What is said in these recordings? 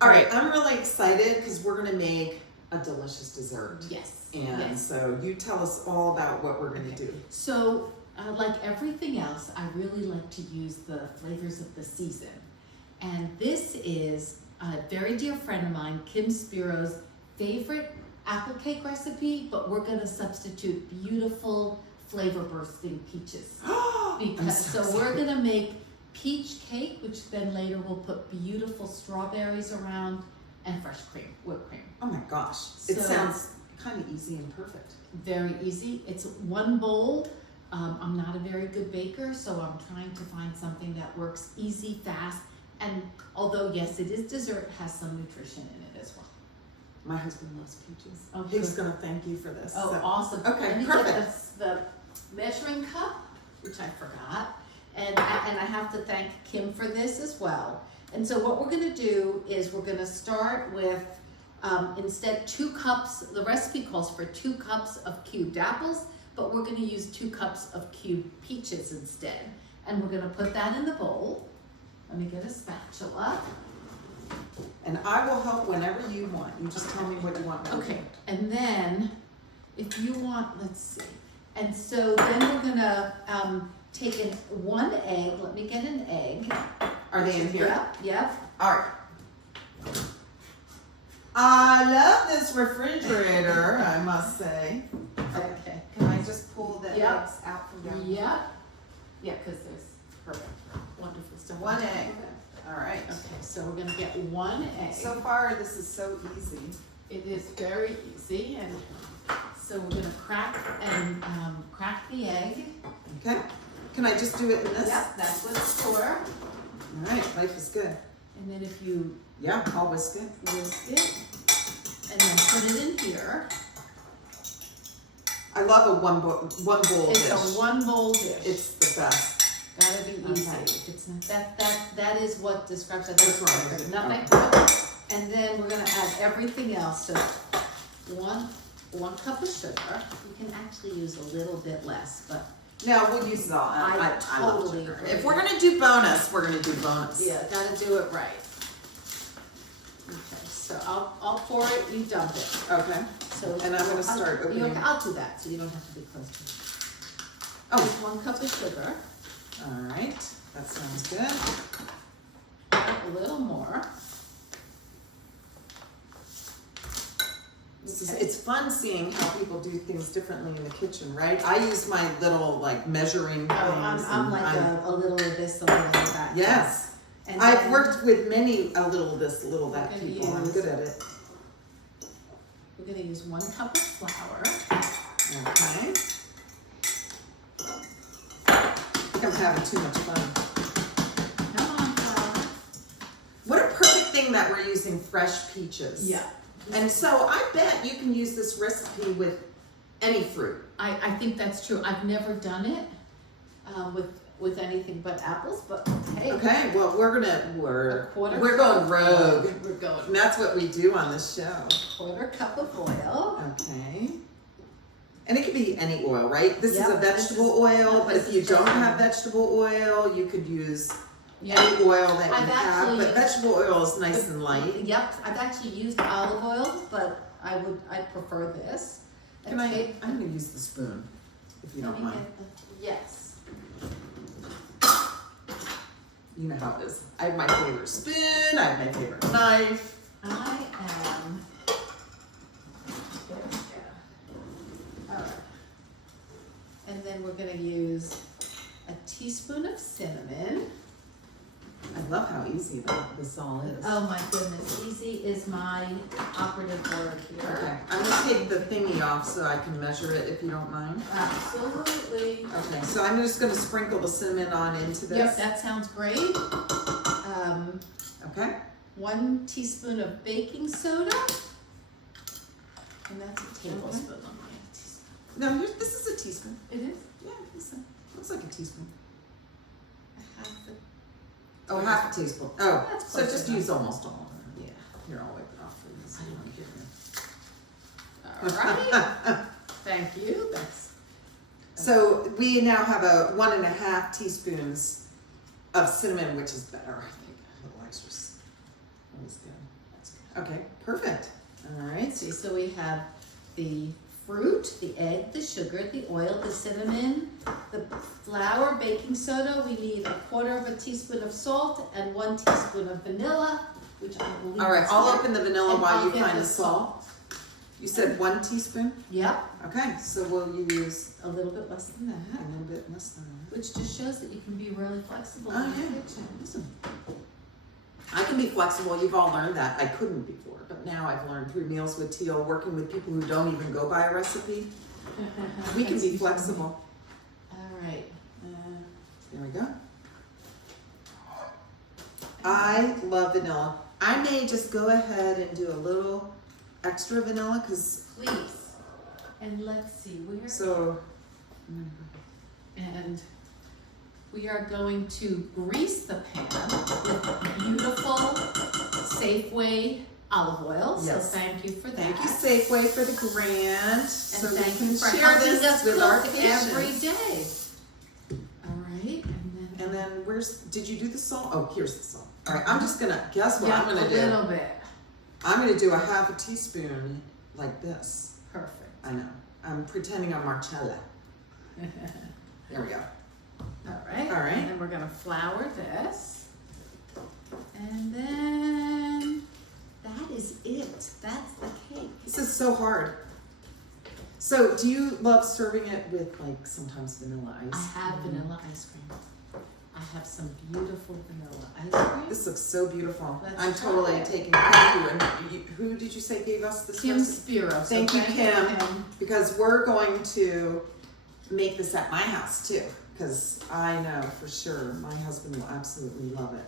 All right, I'm really excited because we're gonna make a delicious dessert. Yes. And yes. so you tell us all about what we're gonna do. So, like everything else, I really like to use the flavors of the season. And this is a very dear friend of mine, Kim Spiro's favorite apple cake recipe, but we're gonna substitute beautiful flavor bursting peaches. So we're gonna make peach cake, which then later we'll put beautiful strawberries around and fresh cream, whipped cream. Oh my gosh, it sounds kind of easy and perfect. Very easy. It's one bowl. I'm not a very good baker, so I'm trying to find something that works easy, fast, and although yes, it is dessert, it has some nutrition in it as well. My husband loves peaches. Oh, he's gonna thank you for this. Oh, so. awesome. Okay, Let me perfect. get the measuring cup, which I forgot. And I have to thank Kim for this as well. And so what we're gonna do is we're gonna start with, instead 2 cups, the recipe calls for 2 cups of cubed apples, but we're gonna use 2 cups of cubed peaches instead. And we're gonna put that in the bowl. Let me get a spatula. And I will help whenever you want. You just tell me what you want. Okay, and then if you want, let's see. And so then we're gonna take 1 egg. Let me get an egg. Are they in here? Yep. All right. I love this refrigerator, I must say. Okay. Can I just pull the Yep. eggs out from down? Yep. Yeah, because there's perfect, wonderful stuff. 1 egg. All right. Okay, so we're gonna get 1 egg. So far, this is so easy. It is very easy, and so we're gonna crack the egg. Okay. Can I just do it in this? Yep, that's what it's for. All right. Life is good. And then if you Yeah, always good. whisk it, and then put it in here. I love a one bowl It's dish. a 1 bowl dish. It's the best. Gotta be easy. Okay. If it's not, that is what describes it. What's wrong with it? Nothing. And then we're gonna add everything else. So one cup of sugar. You can actually use a little bit less, but No, we'll use it all. I love totally sugar. agree. If we're gonna do bonus, we're gonna do bonus. yeah, gotta do it right. Okay, so I'll pour it. You dump it. Okay. So And I'm gonna start opening. I'll do that, so you don't have to be close to it. Oh, Just 1 cup of sugar. all right. That sounds good. A little more. Okay. It's fun seeing how people do things differently in the kitchen, right? I use my little like measuring things. I'm like a little of this, a little of that. Yes. And I've then worked with many a little this, a little that We're gonna people. I'm use- good at it. We're gonna use 1 cup of flour. Okay. I think I'm having too much fun. Come on, flour. What a perfect thing that we're using fresh peaches. Yeah. And so I bet you can use this recipe with any fruit. I think that's true. I've never done it with anything but apples, but hey. Okay, well we're going rogue. We're going And that's what we do on this show. 1/4 cup of oil. Okay. And it could be any oil, right? This is a Yep, this vegetable oil, but this if you is don't vegetable. have vegetable oil, you could use Yeah. any oil that I've you have. actually- But vegetable oil is nice and light. Yep. I've actually used olive oil, but I prefer this. I'm gonna use the spoon, if you don't mind. Yes. You know how it is. I have my favorite spoon, I have my favorite knife. I am. There we go. All right. And then we're gonna use a teaspoon of cinnamon. I love how easy this all is. Oh my goodness, easy is my operative word here. Okay, I'm gonna take the thingy off so I can measure it if you don't mind. Absolutely. Okay, so I'm just gonna sprinkle the cinnamon on into this. Yep, that sounds great. Okay. 1 teaspoon of baking soda. And that's a tablespoon on my No, this is a teaspoon. It is? Yeah, I think so. Looks like a teaspoon. Half the. Oh, half a teaspoon. Oh, That's so close just enough. use almost all of it. Yeah. Here, I'll wipe it off for you. So you don't All right. Thank you. That's. So we now have a 1.5 teaspoons of cinnamon, which is better, I think. Otherwise, just always good. Okay, perfect. All right. See, so we have the fruit, the egg, the sugar, the oil, the cinnamon, the flour, baking soda. We need 1/4 teaspoon of salt and 1 teaspoon of vanilla, which I believe. All right, is I'll here. open the vanilla And while I'll you get find the the salt. You said 1 teaspoon? Yep, Okay, so we'll use a little bit less than a that, little bit less than that. which just shows that you can be really flexible Oh, in the yeah. kitchen. Listen, I can be flexible. You've all learned that. I couldn't before, but now I've learned through Meals with Teal, working with people who don't even go by a recipe. We can be flexible. All right. There we go. I love vanilla. I may just go ahead and do a little extra vanilla because Please. And let's see, so. and we are going to grease the pan with beautiful Safeway olive oil. Yes. So thank you for that. Thank you, Safeway, for the grant. And So thank we you can for share helping this us with our cook every patients. day. All right, And then did you do the salt? Oh, here's the salt. All right, I'm just gonna, guess what I'm yeah, gonna a do? little bit. I'm gonna do a 1/2 teaspoon like this. Perfect. I know. I'm pretending I'm Marcella. There we go. All right. All right. And then we're gonna flour this. And then that is it. That's the cake. This is so hard. So do you love serving it with like sometimes vanilla ice? I have vanilla ice cream. I have some beautiful vanilla ice cream. This looks so beautiful. Let's I'm try totally it. taking thank you. And who did you say gave us this Kim recipe? Spiro. So Thank you, Kim. Kim. Because we're going to make this at my house too. Because I know for sure my husband will absolutely love it.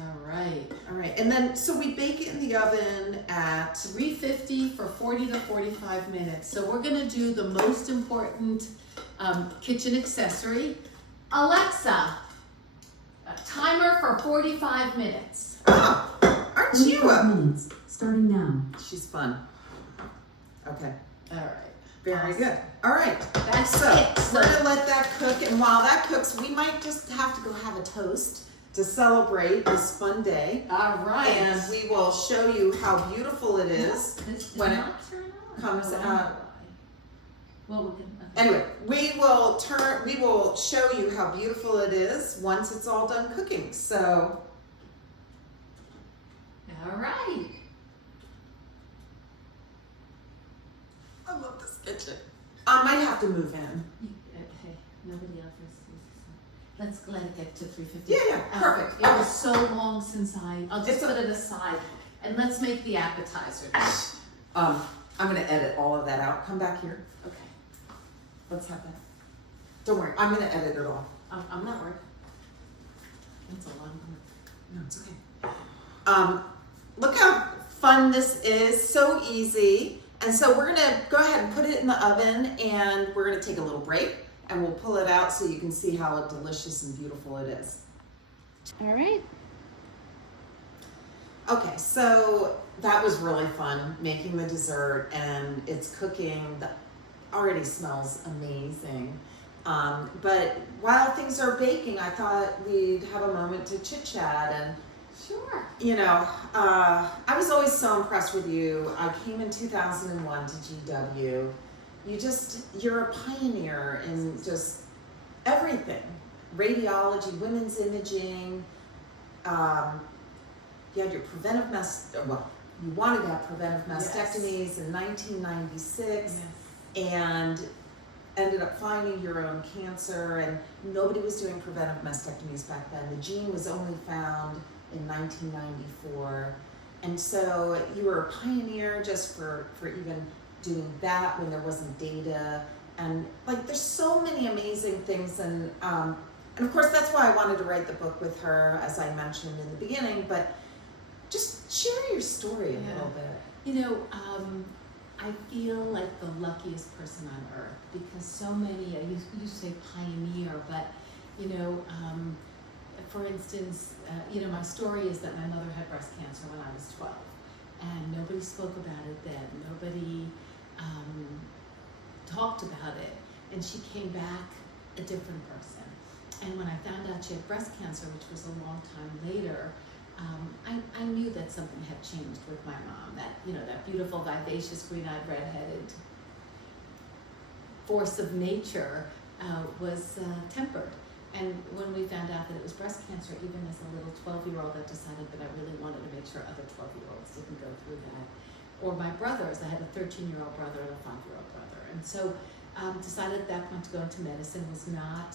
All right. All right, and then so we bake it in the oven at 350 for 40 to 45 minutes. So we're gonna do the most important kitchen accessory. Alexa, a timer for 45 minutes. oh, aren't you 45 minutes, starting now. She's fun. Okay, All right. very Awesome. good. All right, That's so it. we're gonna let that cook, and while that cooks, we might just have to go have a toast to celebrate this fun day. All right. And we will show you how beautiful it is. This did when it not turn on. comes Oh, out. Well, we can. Anyway, we will show you how beautiful it is once it's all done cooking. So, All right. I love this kitchen. I might have to move in. Hey, nobody else is. Let's let it get to 350. Yeah, perfect. It was so long since I'll just It's put it aside. And let's make the appetizer. I'm gonna edit all of that out. Come back here. Okay. Let's have that. Don't worry, I'm gonna edit it all. I'm not worried. That's a lot of work. No, it's okay. Look how fun this is. So easy. And so we're gonna go ahead and put it in the oven, and we're gonna take a little break, and we'll pull it out so you can see how delicious and beautiful it is. All right. Okay, so that was really fun, making the dessert, and it's cooking. That already smells amazing. But while things are baking, I thought we'd have a moment to chit chat. And Sure. you know, I was always so impressed with you. I came in 2001 to GW. You're a pioneer in just everything. Radiology, women's imaging. You had your you wanted to have preventive mastectomies in 1996 and ended up finding your own cancer, and nobody was doing preventive mastectomies back then. The gene was only found in 1994. And so you were a pioneer just for even doing that when there wasn't data. And like, there's so many amazing things. And of course, that's why I wanted to write the book with her, as I mentioned in the beginning, but just share your story a little bit. You know, I feel like the luckiest person on earth because so many, you say pioneer, but you know, for instance, my story is that my mother had breast cancer when I was 12, and nobody spoke about it then. Nobody talked about it, and she came back a different person. And when I found out she had breast cancer, which was a long time later, I knew that something had changed with my mom, that, that beautiful, vivacious, green-eyed, red-headed force of nature was tempered. And when we found out that it was breast cancer, even as a little 12-year-old, I decided that I really wanted to make sure other 12-year-olds didn't go through that. Or my brothers, I had a 13-year-old brother and a 5-year-old brother. And so decided at that point to go into medicine was not,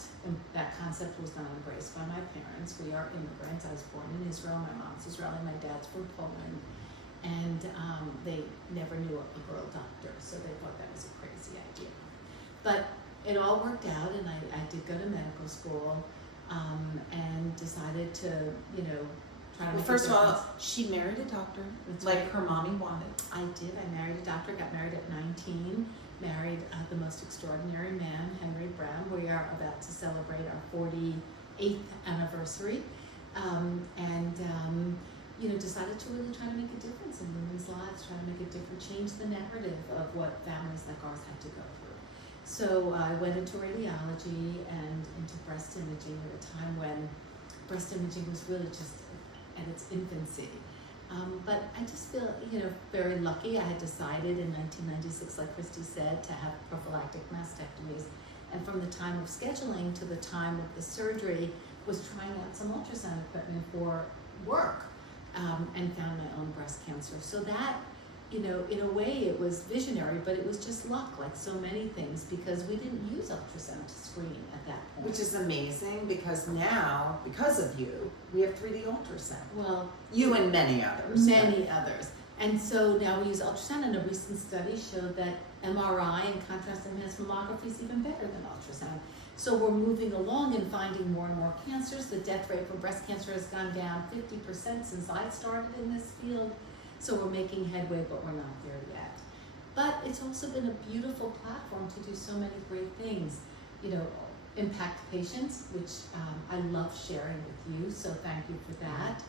that concept was not embraced by my parents. We are immigrants. I was born in Israel. My mom's Israeli, my dad's from Poland. And they never knew a girl doctor, so they thought that was a crazy idea. But it all worked out, and I did go to medical school and decided to, try to make First a of all, difference. she married a doctor, That's like right. her mommy wanted. I did. I married a doctor, got married at 19, married the most extraordinary man, Henry Brem. We are about to celebrate our 48th anniversary. Decided to really try to make a difference in women's lives, try to make a difference, change the narrative of what families like ours had to go through. So I went into radiology and into breast imaging at a time when breast imaging was really just at its infancy. But I just feel, very lucky. I had decided in 1996, like Christy said, to have prophylactic mastectomies. And from the time of scheduling to the time of the surgery, was trying out some ultrasound equipment for work, and found my own breast cancer. So that, in a way it was visionary, but it was just luck, like so many things, because we didn't use ultrasound to screen at that point. Which is amazing, because now, because of you, we have 3D ultrasound. Well, You and many others. many others. And so now we use ultrasound, and a recent study showed that MRI and contrast enhanced mammography is even better than ultrasound. So we're moving along and finding more and more cancers. The death rate for breast cancer has gone down 50% since I started in this field. So we're making headway, but we're not there yet. But it's also been a beautiful platform to do so many great things. Impact patients, which I love sharing with you, so thank you for that.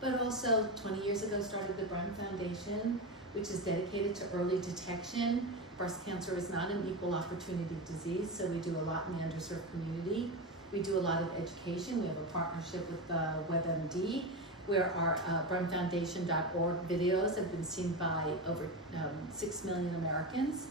But also 20 years ago started the Brem Foundation, which is dedicated to early detection. Breast cancer is not an equal opportunity disease, so we do a lot in the underserved community. We do a lot of education. We have a partnership with WebMD, where our bremfoundation.org videos have been seen by over 6 million Americans.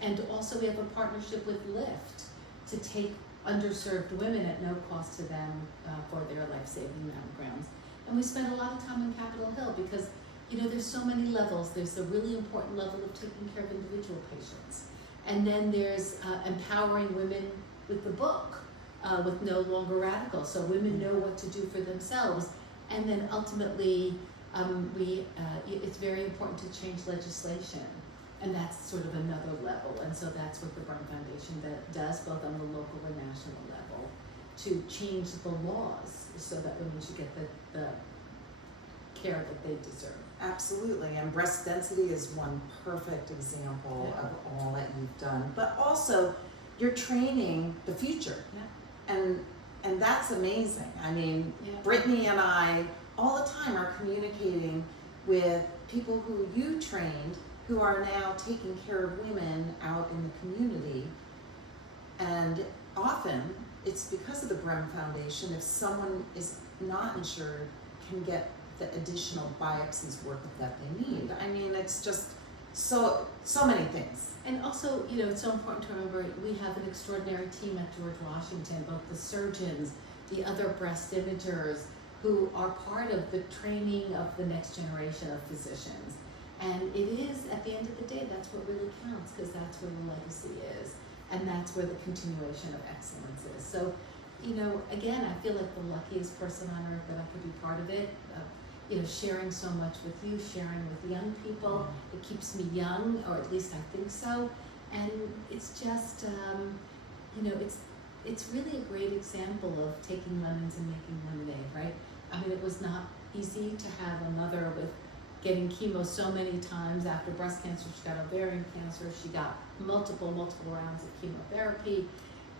And also we have a partnership with Lyft to take underserved women at no cost to them for their life-saving mammograms. And we spend a lot of time on Capitol Hill because, there's so many levels. There's the really important level of taking care of individual patients. And then there's empowering women with the book, with No Longer Radical, so women know what to do for themselves. And then ultimately, it's very important to change legislation, and that's sort of another level. And so that's what the Brem Foundation does, both on the local and national level, to change the laws so that women should get the care that they deserve. Absolutely, and breast density is one perfect example of all that you've done. But also, you're training the future, and that's amazing. I mean, Brittany and I all the time are communicating with people who you trained, who are now taking care of women out in the community. And often, it's because of the Brem Foundation. If someone is not insured, can get the additional biopsies work that they need. I mean, it's just so many things. And also, it's so important to remember we have an extraordinary team at George Washington, both the surgeons, the other breast imagers, who are part of the training of the next generation of physicians. And it is, at the end of the day, that's what really counts, because that's where the legacy is, and that's where the continuation of excellence is. So, again, I feel like the luckiest person on earth that I could be part of it. Sharing so much with you, sharing with young people. It keeps me young, or at least I think so. And it's just, it's really a great example of taking lemons and making lemonade, right? I mean, it was not easy to have a mother with getting chemo so many times after breast cancer. She got ovarian cancer. She got multiple rounds of chemotherapy,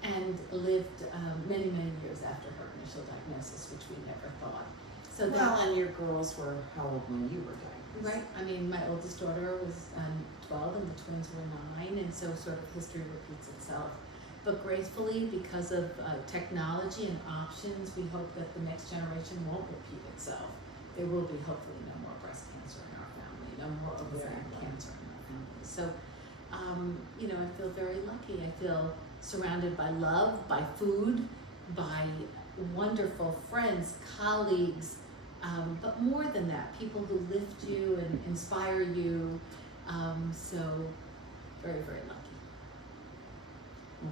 and lived many years after her initial diagnosis, which we never thought. So And your girls were how old when you were diagnosed? Right. I mean, my oldest daughter was 12 and the twins were 9, and so sort of history repeats itself. But gratefully, because of technology and options, we hope that the next generation won't repeat itself. there will be hopefully no more breast cancer in our family, no more ovarian cancer in our family. So, you know, I feel very lucky. I feel surrounded by love, by food, by wonderful friends, colleagues, but more than that, people who lift you and inspire you. So, very, very lucky.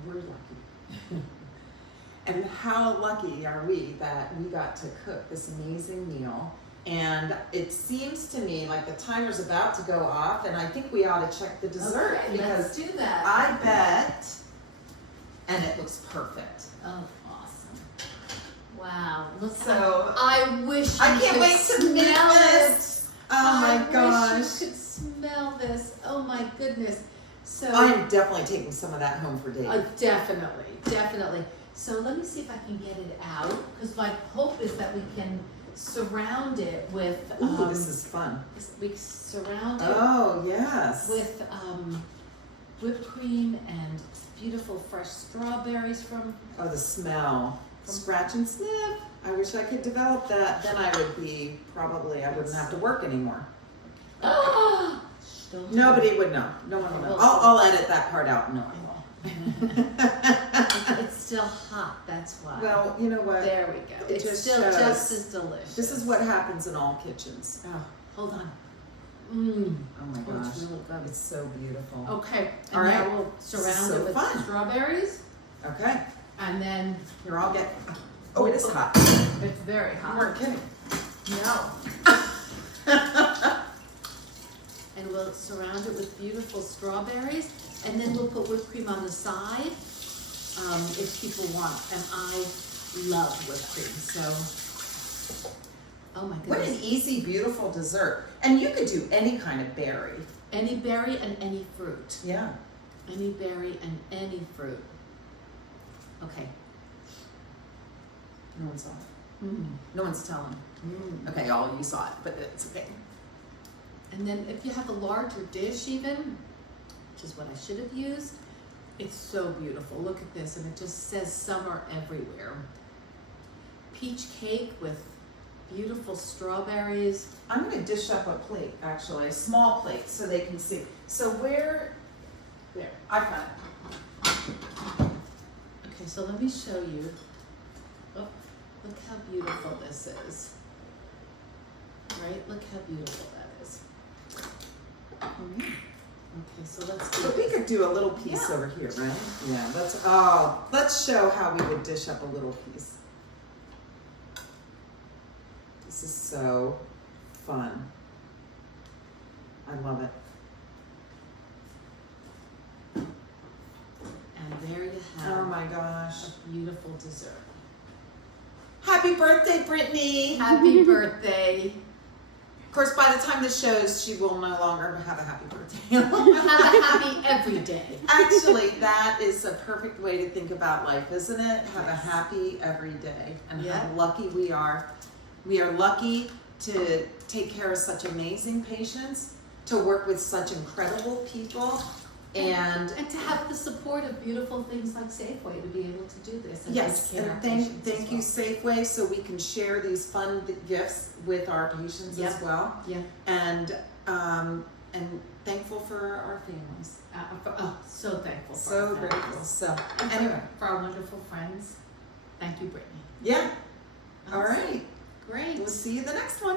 We're lucky. And how lucky are we that we got to cook this amazing meal? And it seems to me like the timer's about to go off, and I think we ought to check the dessert, Okay, because let's do that. I bet, and it looks perfect. Oh, awesome. Wow. Look, So I wish I you can't could wait to make smell this. Oh my I gosh. wish you could smell this. Oh my goodness. So I am definitely taking some of that home for Dave. definitely. So let me see if I can get it out, because my hope is that we can surround it with Ooh, this is fun. we surround it Oh, yes. with whipped cream and beautiful fresh strawberries from Oh, the smell. Scratch and sniff. I wish I could develop that. Then I would be probably, I wouldn't have to work anymore. Nobody would know. No one will know. I'll edit that part out. No, I won't. It's still hot, that's why. Well, you know what? There we go. It It's just still shows. just as delicious. This is what happens in all kitchens. Oh, Hold on. oh my Oh, gosh. it's really good. It's so beautiful. Okay, All and right. now we'll surround So it with fun. strawberries, Okay. and then Here, I'll get. Oh, it is hot. it's very You hot. weren't kidding. No. And we'll surround it with beautiful strawberries, and then we'll put whipped cream on the side, if people want. And I love whipped cream, so. Oh my What an goodness. easy, beautiful dessert. And you could do any kind of berry. Any berry and any fruit. Yeah. Any berry and any fruit. Okay. No one saw it. No one's telling. Okay, all you saw it, but it's okay. And then if you have a larger dish even, which is what I should have used, it's so beautiful. Look at this, and it just says summer everywhere. Peach cake with beautiful strawberries. I'm gonna dish up a plate, actually, a small plate, so they can see. So where, there, I found it. Okay, so let me show you. Oh, look how beautiful this is. Right, look how beautiful that is. Okay, so let's do But we could do a little piece Yeah. over here, right? Yeah, let's show how we would dish up a little piece. This is so fun. I love it. And there you have Oh my gosh. a beautiful dessert. Happy birthday, Brittany! Happy birthday. Of course, by the time this shows, she will no longer have a happy birthday. Have a happy every day. Actually, that is a perfect way to think about life, isn't it? Have a Yes. happy every day, and Yeah. how lucky we are. We are lucky to take care of such amazing patients, to work with such incredible people, and to have the support of beautiful things like Safeway to be able to do this. And yes, take care and of patients thank as you, well. Safeway, so we can share these fun gifts with our patients Yep. as well, Yeah. and thankful for our families. So thankful for So our grateful. families. So And anyway, for our wonderful friends. Thank you, Brittany. yeah. All Awesome. right. Great. We'll see you the next one.